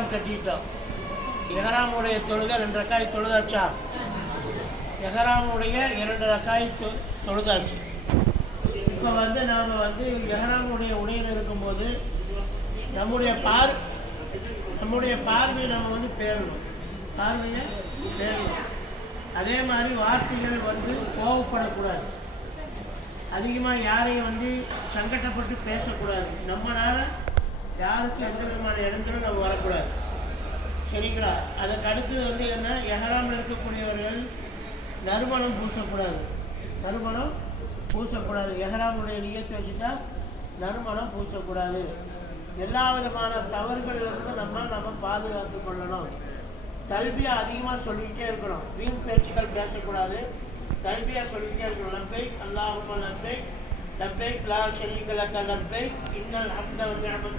எஹராம் கட்டிட்டோம். எஹராமுடைய தொழுகை 2 ரக்காய் தொழுதாச்சா? எஹராமுடைய 2 ரக்காய் தொழுதாச்சு. இப்போ நாம் எஹராமுடைய உடையில் இருக்கும்போது நம்முடைய பார்வையை நம்ம பேரணும். பார்வையை பேரணும். அதே மாதிரி வார்த்தைகள் கோவப்படக்கூடாது. அதிகமாக யாரையும் சங்கடப்பட்டு பேசக்கூடாது. நம்மளால யாருக்கும் எந்த விதமான இடங்களும் நம்ம வரக்கூடாது. சரிங்களா? அதுக்கு அடுத்தது என்ன, எஹராமில் இருக்கக்கூடியவர்கள் நறுமணம் பூசக்கூடாது. நறுமணம் பூசக்கூடாது. எஹராமுடைய நியத்தை வச்சுட்டா நறுமணம் பூசக்கூடாது. எல்லா விதமான தவறுகளிலிருந்து நம்ம பாதுகாத்து கொள்ளணும். தல்பியா அதிகமாக சொல்லிக்கிட்டே இருக்கணும். வீண் பேச்சுக்கள் பேசக்கூடாது. தல்பியா சொல்லிக்கிட்டே இருக்கணும். லப்பைக் அல்லாஹும்ம லப்பைக் லப்பைக் லா ஷரீக லக லப்பைக் இன்னல் ஹம்த வ நிஅமத